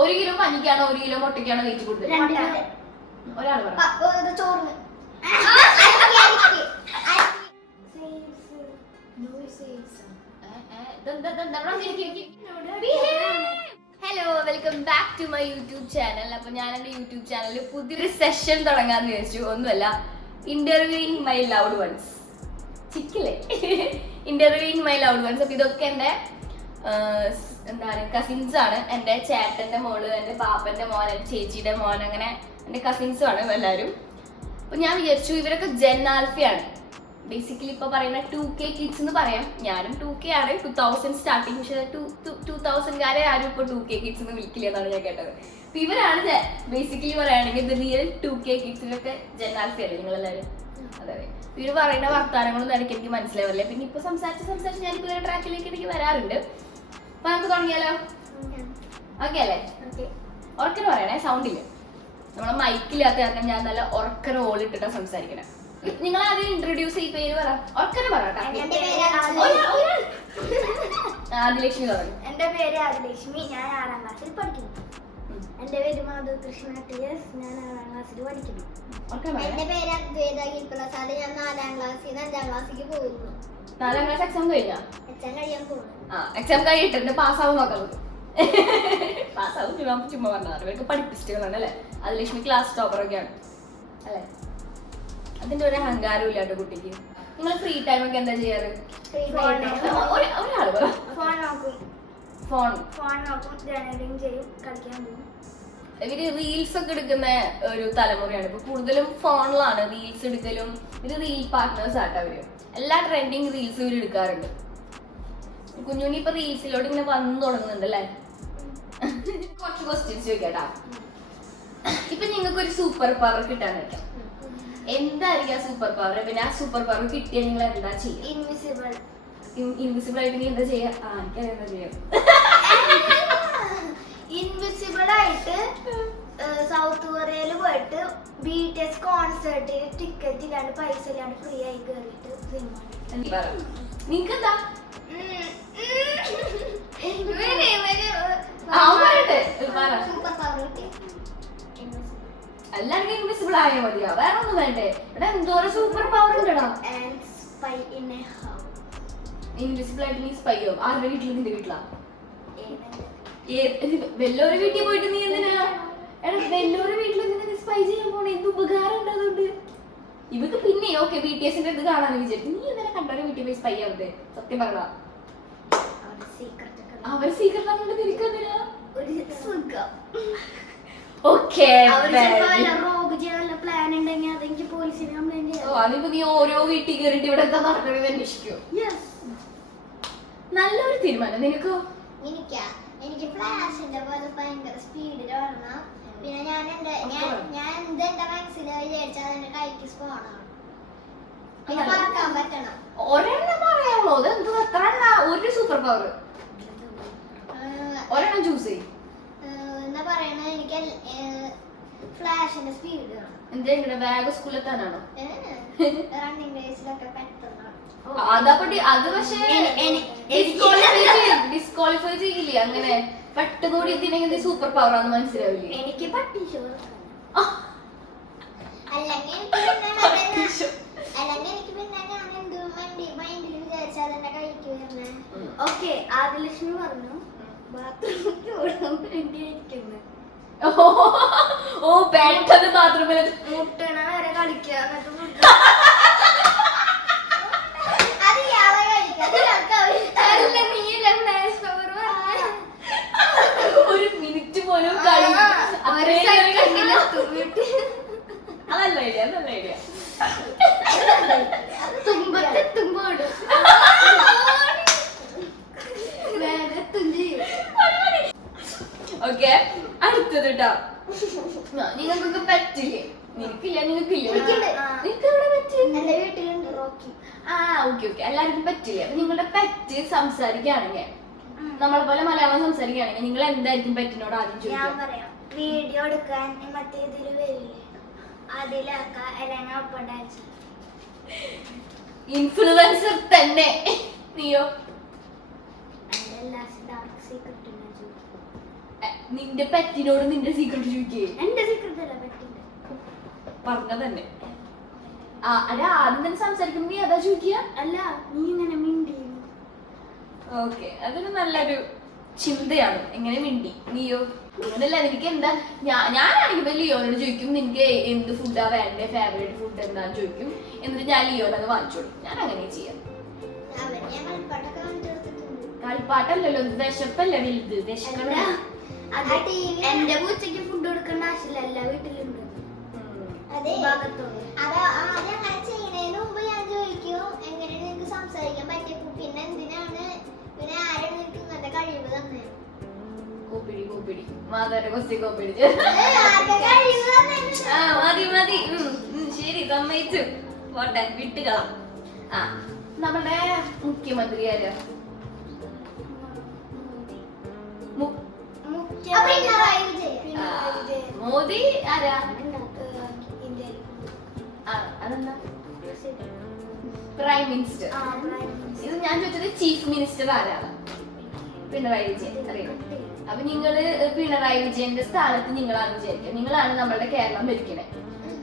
1 kilo പനിക്കാണോ 1 kilo മുട്ടയ്ക്കാണോ weight കൂടുതൽ? ഒരാൾ പറ. ചോറിന്. Hello, welcome back to my YouTube channel. അപ്പൊ ഞാൻ എന്റെ യൂട്യൂബ് ചാനലിൽ പുതിയൊരു സെഷൻ തുടങ്ങാന്ന് വിചാരിച്ചു. ഒന്നുമല്ല, ഇന്റർവ്യൂയിങ് മൈ ലവ്ഡ് വൺസ്. ചിക്കില്ലേ? Interviewing my loved ones. അപ്പൊ ഇതൊക്കെ എന്റെ എന്താണ് കസിൻസ് ആണ്. എന്റെ ചേട്ടന്റെ മോള്, എന്റെ പാപ്പന്റെ മോൻ, എന്റെ ചേച്ചിയുടെ മോൻ, അങ്ങനെ എന്റെ കസിൻസും ആണ് എല്ലാവരും. അപ്പൊ ഞാൻ വിചാരിച്ചു ഇവരൊക്കെ ജെൻ ആൽഫയാണ്. ബേസിക്കലി ഇപ്പൊ പറയുന്ന 2K കിഡ്സ് എന്ന് പറയാം. ഞാനും 2K ആണ്, 2000 സ്റ്റാർട്ടിങ്. പക്ഷെ 2000-കാരെ ആരും ഇപ്പൊ 2K കിഡ്സ് എന്ന് വിളിക്കില്ല എന്നാണ് ഞാൻ കേട്ടത്. അപ്പൊ ഇവരാണ് ബേസിക്കലി പറയുകയാണെങ്കിൽ ഇത് റിയൽ 2K കിഡ്സിനൊക്കെ ജെൻ ആൽഫയല്ലേ നിങ്ങളെല്ലാവരും? അതെ. ഇവര് പറയുന്ന വർത്താനങ്ങളൊന്നും ഇടയ്ക്ക് എനിക്ക് മനസ്സിലാവില്ല. പിന്നെ ഇപ്പൊ സംസാരിച്ച് ഞാനിപ്പോ ഇവരുടെ ട്രാക്കിലേക്ക് എനിക്ക് വരാറുണ്ട്. അപ്പൊ നമുക്ക് തുടങ്ങിയാലോ? ഓക്കെ അല്ലേ? ഉറക്കനെ പറയണേ, സൗണ്ടില്ല. നമ്മളെ മൈക്കില്ലാത്ത കാരണം ഞാൻ നല്ല ഉറക്കനെ ഓളിട്ടിട്ടാ സംസാരിക്കണേ. നിങ്ങൾ ആദ്യം ഇൻട്രൊഡ്യൂസ് ഈ പേര് പറ. ഉറക്കനെ പറയട്ടെ. ആദിലക്ഷ്മി തുടങ്ങി. എന്റെ പേര് ആദിലക്ഷ്മി, ഞാൻ 6ാം ക്ലാസ്സിൽ പഠിക്കുന്നു. എന്റെ പേര് മാധു കൃഷ്ണ TS, ഞാൻ 6ാം ക്ലാസ്സിൽ പഠിക്കുന്നു. എന്റെ പേര് അദ്വൈത ഗിൽപ്രസാദ്, ഞാൻ 4ാം ക്ലാസ്സിൽ 5ാം ക്ലാസ്സിലേക്ക് പോകുന്നു. 4ാം ക്ലാസ് എക്സാം കഴിഞ്ഞാ? എക്സാം കഴിയാൻ പോകുന്നു. എക്സാം കഴിഞ്ഞിട്ട് പാസ്സാവും നോക്കാം. പാസ്സാവും ചുമ്മാ പറഞ്ഞാൽ ഇവർക്ക് പഠിപ്പിച്ചിട്ടുകളാണ് അല്ലേ? ആദിലക്ഷ്മി ക്ലാസ് ടോപ്പറൊക്കെയാണ് അല്ലേ? അതിന്റെ ഒരു അഹങ്കാരം ഇല്ലാട്ടോ കുട്ടിക്ക്. നിങ്ങൾ ഫ്രീ ടൈം ഒക്കെ എന്താ ചെയ്യാറ്? ഒരാള് പറ. ഫോൺ നോക്കും, ജേർണലിംഗ് ചെയ്യും, കളിക്കാൻ പോകും. ഇവര് റീൽസ് ഒക്കെ എടുക്കുന്ന ഒരു തലമുറയാണ്. ഇപ്പൊ കൂടുതലും ഫോണിലാണ് റീൽസ് എടുക്കലും. ഇത് റീൽ പാർട്ട്നേഴ്സ് ആട്ടോ അവര്. എല്ലാ ട്രെൻഡിങ് റീൽസ് ഇവര് എടുക്കാറുണ്ട്. കുഞ്ഞുണ്ണി ഇപ്പൊ റീൽസിലോട്ട് ഇങ്ങനെ വന്നു തുടങ്ങുന്നുണ്ട് അല്ലേ? കുറച്ച് ക്വസ്റ്റ്യൻസ് ചോദിക്കാട്ടാ. ഇപ്പൊ നിങ്ങൾക്ക് ഒരു സൂപ്പർ പവർ കിട്ടാൻ പറ്റും. എന്തായിരിക്കും ആ സൂപ്പർ പവർ? പിന്നെ ആ സൂപ്പർ പവർ കിട്ടിയാൽ നിങ്ങൾ എന്താ ചെയ്യുക? ഇൻവിസിബിൾ ആയിട്ട് നീ എന്താ ചെയ്യാ? എനിക്കറിയാം എന്താ ചെയ്യാം. ഇൻവിസിബിൾ ആയിട്ട് സൗത്ത് കൊറിയയിൽ പോയിട്ട് BTS കോൺസേർട്ടിന് ടിക്കറ്റ് ഇല്ലാണ്ട് പൈസ ഇല്ലാണ്ട് ഫ്രീ ആയി കയറിയിട്ട് സിനിമ. നിനക്കെന്താ? എല്ലാവർക്കും ഇൻവിസിബിൾ ആയാൽ മതിയാ, വേറെ ഒന്നും വേണ്ടേ? ഇവിടെ എന്തോരം സൂപ്പർ പവർ ഉണ്ടടാ. ഇൻവിസിബിൾ ആയിട്ട് നീ സ്പൈ ആവും. ആരുടെ വീട്ടിൽ? നിന്റെ വീട്ടിലാ? വെല്ലോരു വീട്ടിൽ പോയിട്ട് നീ എന്തിനാ? എടാ, വെല്ലോരു വീട്ടിൽ എന്തിനാ സ്പൈ ചെയ്യാൻ പോണേ? എന്ത് ഉപകാരം ഉണ്ട് അതുകൊണ്ട്? ഇവക്ക് പിന്നെ ഓക്കെ BTSന്റെ ഇത് കാണാന്ന് വിചാരിച്ചു. നീ എന്തിനാ കണ്ടോരെ വീട്ടിൽ പോയി സ്പൈ ആവട്ടെ? സത്യം പറഞ്ഞ അവർ സീക്രട്ട് ആണെന്ന് തിരിക്കുന്നില്ല. അതിപ്പോ നീ ഓരോ വീട്ടിൽ കയറിയിട്ട് ഇവിടെ എന്താ നടക്കണമെന്ന് അന്വേഷിക്കോ? നല്ലൊരു തീരുമാനം. നിനക്കോ? എനിക്ക് ഫ്ലാഷിന്റെ പോലെ ഭയങ്കര സ്പീഡിൽ ഓടണം. പിന്നെ ഞാൻ എന്റെ മനസ്സിന് വിചാരിച്ചാൽ എന്റെ കൈക്ക് സ്പോണാണ്. പിന്നെ പറക്കാൻ പറ്റണം. ഒരെണ്ണം പറയാമോ? അതെന്തോ എത്ര ഒരു സൂപ്പർ പവർ ഒരെണ്ണം ചൂസ് ചെയ്യും എന്നാ പറയണ? എനിക്ക് ഫ്ലാഷിന്റെ സ്പീഡ് വേണം. എന്താ ബാഗ് സ്കൂളിലെത്താനാണോ? റണ്ണിങ് റേസിലൊക്കെ പെട്ടെന്ന്. അത് പക്ഷേ ഡിസ്ക്വാളിഫൈ ചെയ്യില്ലേ? അങ്ങനെ പെട്ടെന്നോടി എത്തിനെങ്കിൽ സൂപ്പർ പവർ ആണെന്ന് മനസ്സിലാവില്ലേ? എനിക്ക് പട്ടിഷോ അല്ലെങ്കിൽ എനിക്ക് പിന്നെ ഞാൻ എന്ത് മൈൻഡിൽ വിചാരിച്ചാൽ എന്റെ കൈക്ക് വരുന്നേ. ഓക്കെ, ആദിലക്ഷ്മി പറഞ്ഞു ബാത്റൂമിലേക്ക് ഓടാൻ വേണ്ടിയിരിക്കുന്നു. ഓ, പെട്ടെന്ന് ബാത്റൂമിൽ മുട്ടണ വരെ കളിക്കുക. ഒരു മിനിറ്റ് പോലും അതല്ല ഐഡിയ. തുമ്പത്തെത്തുമ്പോട് ഓക്കെ, അടുത്തത് കേട്ടോ. നിങ്ങൾക്കൊക്കെ പറ്റില്ലേ? നിനക്കില്ല. എന്റെ വീട്ടിലുണ്ട് റോക്കി. ഓക്കെ. എല്ലാവർക്കും പറ്റില്ലേ? അപ്പൊ നിങ്ങളുടെ പെറ്റ് സംസാരിക്കുകയാണെങ്കിൽ, നമ്മളെ പോലെ മലയാളം സംസാരിക്കുകയാണെങ്കിൽ നിങ്ങൾ എന്തായിരിക്കും പെറ്റിനോട് ആദ്യം ചോദിക്കുക? വീഡിയോ എടുക്കാൻ മറ്റേ ഇതില് വരില്ലേ, അതിലാക്ക അല്ലെങ്കിൽ ഒപ്പം ഡാൻസ്. ഇൻഫ്ലുവൻസർ തന്നെ. നീയോ? നിന്റെ പെറ്റിനോട് നിന്റെ സീക്രട്ട് ചോദിക്കേ. എന്റെ സീക്രട്ട് അല്ല, പെറ്റിന്റെ പറഞ്ഞ തന്നെ. അല്ല ആദ്യം തന്നെ സംസാരിക്കുമ്പോ നീ അതാ ചോദിക്കുക. അല്ല, നീ ഇങ്ങനെ മിണ്ടി. ഓക്കെ, അതൊരു നല്ലൊരു ചിന്തയാണ്. എങ്ങനെ മിണ്ടി. നീയോ അങ്ങനല്ല. നിനക്ക് എന്താ, ഞാനാണെങ്കിൽ ലിയോനോട് ചോദിക്കും നിനക്ക് എന്ത് ഫുഡാ വേണ്ടേ, ഫേവറേറ്റ് ഫുഡ് എന്താന്ന് ചോദിക്കും. എന്നിട്ട് ഞാൻ ലിയോനത് വാങ്ങിച്ചോളൂ. ഞാൻ അങ്ങനെ ചെയ്യാം. കളിപ്പാട്ടല്ലോ, വിശപ്പല്ല വലുത്. വിശക്കണ എന്റെ പൂച്ചക്ക് ഫുഡ് കൊടുക്കേണ്ട ആവശ്യമില്ല, എല്ലാ വീട്ടിലുണ്ട്. ചെയ്യുന്നതിന് മുമ്പ് ഞാൻ ചോദിക്കും എങ്ങനെ നിനക്ക് സംസാരിക്കാൻ പറ്റിയ, പിന്നെ എന്തിനാണ്, പിന്നെ ആരാണ് നിനക്ക് ഇങ്ങനത്തെ കഴിവ് തന്നെ. കോപ്പിടി മാതാന്റെ കൊസ്തി കോപ്പിടി. മതി. ശരി, സമ്മതിച്ചു. പോട്ടെ, വിട്ടുകളാം. നമ്മുടെ മുഖ്യമന്ത്രി ആരാ? മോദി ആരാ? അതെന്താ പ്രൈം മിനിസ്റ്റർ? ഇത് ഞാൻ ചോദിച്ചത് ചീഫ് മിനിസ്റ്റർ ആരാണ്? പിണറായി വിജയൻ. അറിയാം. അപ്പൊ നിങ്ങള് പിണറായി വിജയന്റെ സ്ഥാനത്ത് നിങ്ങളാണ് വിചാരിക്കുക, നിങ്ങളാണ് നമ്മളുടെ കേരളം ഭരിക്കണേ.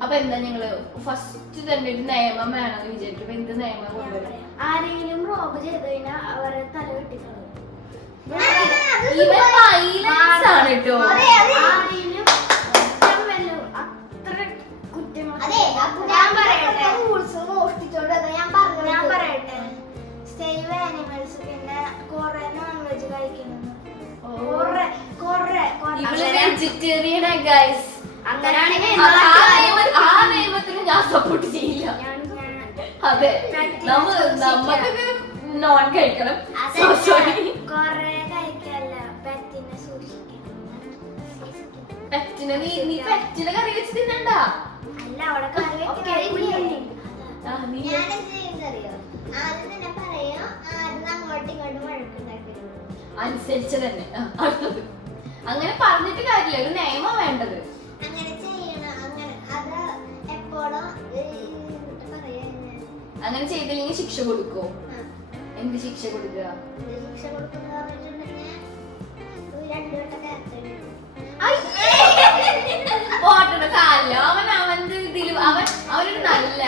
അപ്പൊ എന്താ നിങ്ങള് ഫസ്റ്റ് തന്നെ ഒരു നിയമം വേണമെന്ന് വിചാരിക്കും. എന്ത് നിയമം കൊണ്ടുവരും? ആരെങ്കിലും റോബ് ചെയ്ത് കഴിഞ്ഞാൽ അവരെ തല വെട്ടിക്കളയും. ഇവൻ വയലൻസ് ആണ് കേട്ടോ. Vegetarian guys. ആ നിയമത്തിന് ഞാൻ സപ്പോർട്ട് ചെയ്യില്ല. അതെ, നമുക്കൊക്കെ നോൺ കഴിക്കണം. പെറ്റിനെ നീ പെറ്റിനെ കറി വെച്ച് തിന്നണ്ട. അനുസരിച്ച് തന്നെ. അടുത്തത് അങ്ങനെ പറഞ്ഞിട്ട് കാര്യമില്ല, ഒരു നിയമം വേണ്ടത്. അങ്ങനെ ചെയ്തില്ലെങ്കിൽ ശിക്ഷ കൊടുക്കോ? എന്ത് ശിക്ഷ കൊടുക്കുക? പോട്ടയുടെ കാലില്ല. അവന്റെ ഇതില് അവനൊരു നല്ല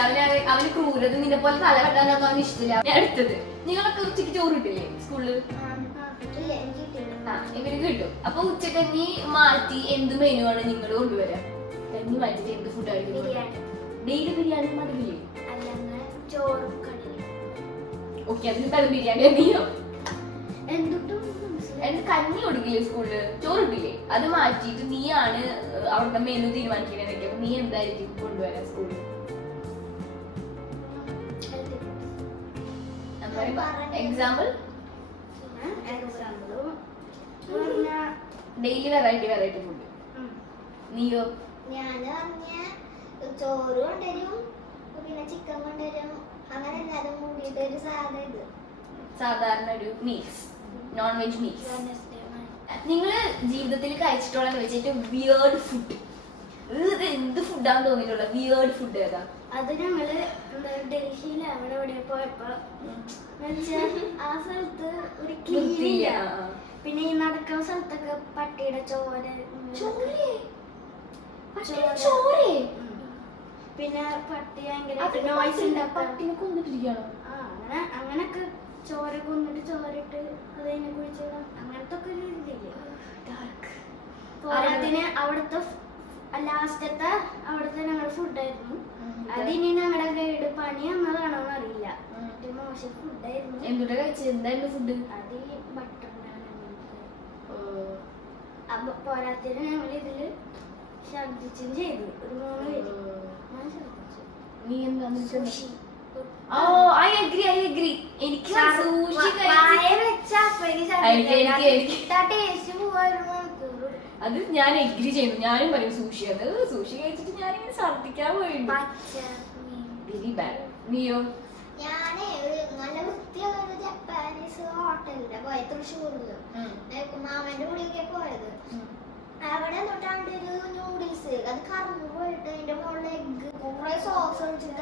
അവന് ക്രൂരത. നിന്നെ പോലെ തല കെട്ടാനൊന്നും അവന് ഇഷ്ടമില്ല. അടുത്തത്, നിങ്ങളൊക്കെ ഉച്ചക്ക് ചോറിട്ടില്ലേ സ്കൂളില്? ഇവര് കിട്ടും. അപ്പൊ ഉച്ചക്കഞ്ഞി മാറ്റി എന്ത് മെനു ആണ് നിങ്ങൾ കൊണ്ടുവരാ? കഞ്ഞി മാറ്റിട്ട് എന്ത് ഫുഡ് ആയിരിക്കും? ഡെയിലി ബിരിയാണി മതിയില്ലേ? ഓക്കെ, അതിന് തരം ബിരിയാണി നീയോ? കഞ്ഞി കൊടുക്കില്ലേ സ്കൂളില്? ചോറിട്ടില്ലേ? അത് മാറ്റിയിട്ട് നീയാണ് അവിടുത്തെ മെനു തീരുമാനിക്കണേന്നൊക്കെ. അപ്പൊ നീ എന്തായിരിക്കും കൊണ്ടുവരാൻ സ്കൂളിൽ? Example daily variety food. നീയോ? ചോറ് കൊണ്ടുവരും, പിന്നെ ചിക്കൻ കൊണ്ടുവരും, അങ്ങനെ എല്ലാതും കൂടിയിട്ട് ഒരു സാധാരണ ഒരു മീൽസ്, നോൺ വെജ് മീൽസ്. നിങ്ങള് ജീവിതത്തിൽ കഴിച്ചിട്ടുള്ള ഏറ്റവും വിയേർഡ് ഫുഡ്, ഇത് എന്ത് ഫുഡാന്ന് തോന്നിയിട്ടുള്ള വിയേർഡ് ഫുഡ് ഏതാ? അത് ഞങ്ങള് ഡൽഹിയിൽ അവിടെ ഇവിടെ പോയപ്പോ ആ സ്ഥലത്ത് ഒരു ക്ലീനില്ല. പിന്നെ ഈ നടക്കുന്ന സ്ഥലത്തൊക്കെ പട്ടിയുടെ ചോര, പിന്നെ പട്ടി ഭയങ്കര നോയ്സ് പട്ടിനെ കൊന്നിട്ടിരിക്കണോ? അങ്ങനൊക്കെ ചോര കൊന്നിട്ട് ചോരട്ട് അതിനെ കുഴിച്ചിടാം, അങ്ങനത്തെ ഒക്കെ ഒരു ഇതില്ലേ. പോരാത്തിന് അവിടുത്തെ ലാസ്റ്റത്തെ അവിടുത്തെ ഞങ്ങളുടെ ഫുഡായിരുന്നു. അതിനി ഞങ്ങളുടെ ഗൈഡ് പണി എന്നതാണോന്ന് അറിയില്ല, മോശം ഫുഡായിരുന്നു. എന്തുട്ടാ കഴിച്ചത്? എന്തായിരുന്നു ഫുഡ്? അത് ബട്ടർ പോരാത്തിന് ഞങ്ങൾ ഇതില് ഛർദിച്ചും ചെയ്തു. ഒരു 3 പേര് ഞാൻ ഛർദിച്ചു. നീ എന്താ? എനിക്ക് അത് ഞാൻ എഗ്രി ചെയ്യുന്നു. ഞാനും പറയും സൂഷി. അത് സൂഷി കഴിച്ചിട്ട് ഞാനിങ്ങനെ ഛർദിക്കാൻ പോയിട്ടുണ്ട്. Very bad. നീയോ? ഞാനേ ഒരു നല്ല വൃത്തിയുള്ള ഒരു ജപ്പാനീസ് ഹോട്ടലിന്റെ പോയത് തൃശ്ശൂരില്. മാമന്റെ കൂടെയൊക്കെ പോയത്. അവിടെ തൊട്ടാണ്ട് ഒരു നൂഡിൽസ് അത് കറന്നു പോയിട്ട് അതിന്റെ മുകളിൽ എഗ് കുറെ സോസ് ഒഴിച്ചിട്ട്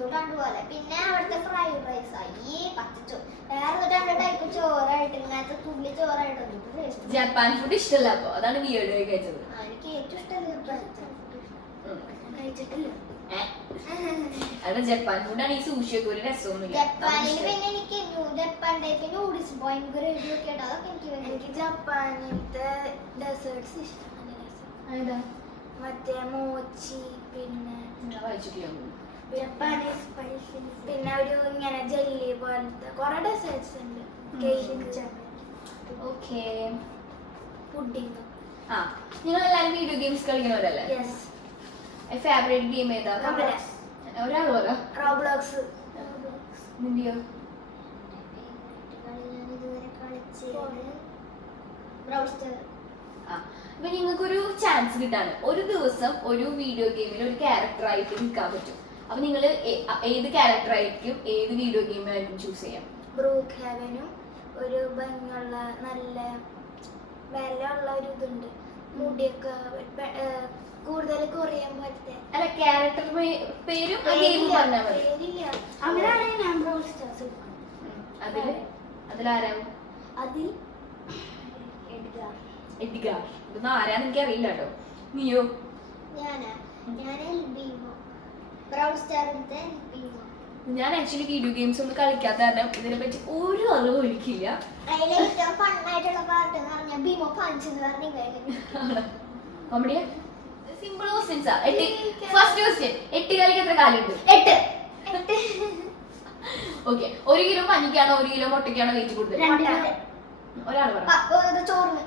തൊട്ടാണ്ട് പോലെ. പിന്നെ അവിടുത്തെ ഫ്രൈഡ് റൈസ് അയ്യേ പച്ചച്ചോ വേറെ തൊട്ടാണ്ട് ടൈപ്പ് ചോറായിട്ട് ഇങ്ങനത്തെ തുള്ളി ചോറായിട്ട് ജപ്പാൻ ഫുഡ് ഇഷ്ടമല്ല, അപ്പൊ അതാണ് വിയേർഡ് ആയി കഴിച്ചത്. എനിക്ക് ഏറ്റവും ഇഷ്ടമല്ല കഴിച്ചിട്ടില്ല. അവിടെ ജപ്പാൻ ഫുഡാണ് ഈ സൂഷിയൊക്കെ ഒരു രസമൊന്നുമില്ല. ജപ്പാനിൽ പിന്നെ എനിക്ക് ജപ്പാൻ ടൈപ്പ് നൂഡിൽസ് ഭയങ്കര എരിവൊക്കെ ഉണ്ട്. അതൊക്കെ എനിക്ക് ജപ്പാനിലത്തെ ഡെസേർട്സ് ഇഷ്ടമാണ്. മറ്റേ മോച്ചി പിന്നെ ജപ്പാനീസ് സ്പൈസി പിന്നെ ഒരു ഇങ്ങനെ ജെല്ലി പോലത്തെ കുറെ ഡെസേർട്സ് ഉണ്ട്. Cake okay. പുഡിംഗ്. ആ, നിങ്ങൾ എല്ലാവരും വീഡിയോ ഗെയിംസ് കളിക്കുന്നവരല്ലേ? യെസ്. ഫേവറേറ്റ് ഗെയിം ഏതാ? ഒരാൾ പറ. റോബ്ലോക്സ്. നിന്റെയോ? അപ്പൊ നിങ്ങൾക്കൊരു ചാൻസ് കിട്ടാണ് ഒരു ദിവസം ഒരു വീഡിയോ ഗെയിമിൽ ഒരു ക്യാരക്ടർ ആയിട്ട് നിൽക്കാൻ പറ്റും. അപ്പൊ നിങ്ങൾ ഏത് ക്യാരക്ടർ ആയിരിക്കും, ഏത് വീഡിയോ ഗെയിമായിരിക്കും ചൂസ് ചെയ്യാം? ബ്രൂക്ക് ഹെവനും ഒരു ഭംഗിയുള്ള നല്ല വിലയുള്ള ഒരു ഇതുണ്ട്, മുടിയൊക്കെ കൂടുതൽ കൊറിയൻ പോലത്തെ. അല്ല, ക്യാരക്ടർ പേരും ഗെയിമും പറഞ്ഞാൽ മതി. അങ്ങനെയാണെങ്കിൽ ഞാൻ ബ്രോൾ സ്റ്റാർസ് എടുക്കും. അതിലാരാവും? അതിൽ എഡ്ഗാർ. ഇതൊന്നും ആരാന്ന് എനിക്ക് അറിയില്ല കേട്ടോ. നീയോ? ഞാൻ ആക്ച്വലി വീഡിയോ ഗെയിംസ് ഒന്നും കളിക്കാത്ത കാരണം ഇതിനെ പറ്റി ഒരു അറിവും എനിക്കില്ല. കോമഡിയാ? സിമ്പിൾ ക്വസ്റ്റ്യൻസാ. ഫസ്റ്റ് ക്വസ്റ്റ്യൻ, 8 കാലിക്ക് എത്ര കാലുണ്ട്? 8. ഓക്കെ. 1 കിലോ മഞ്ഞക്കാണോ 1 കിലോ മുട്ടയ്ക്കാണോ വെയിറ്റ് കൂടുതൽ? ഒരാൾ പറ. ചോറിന്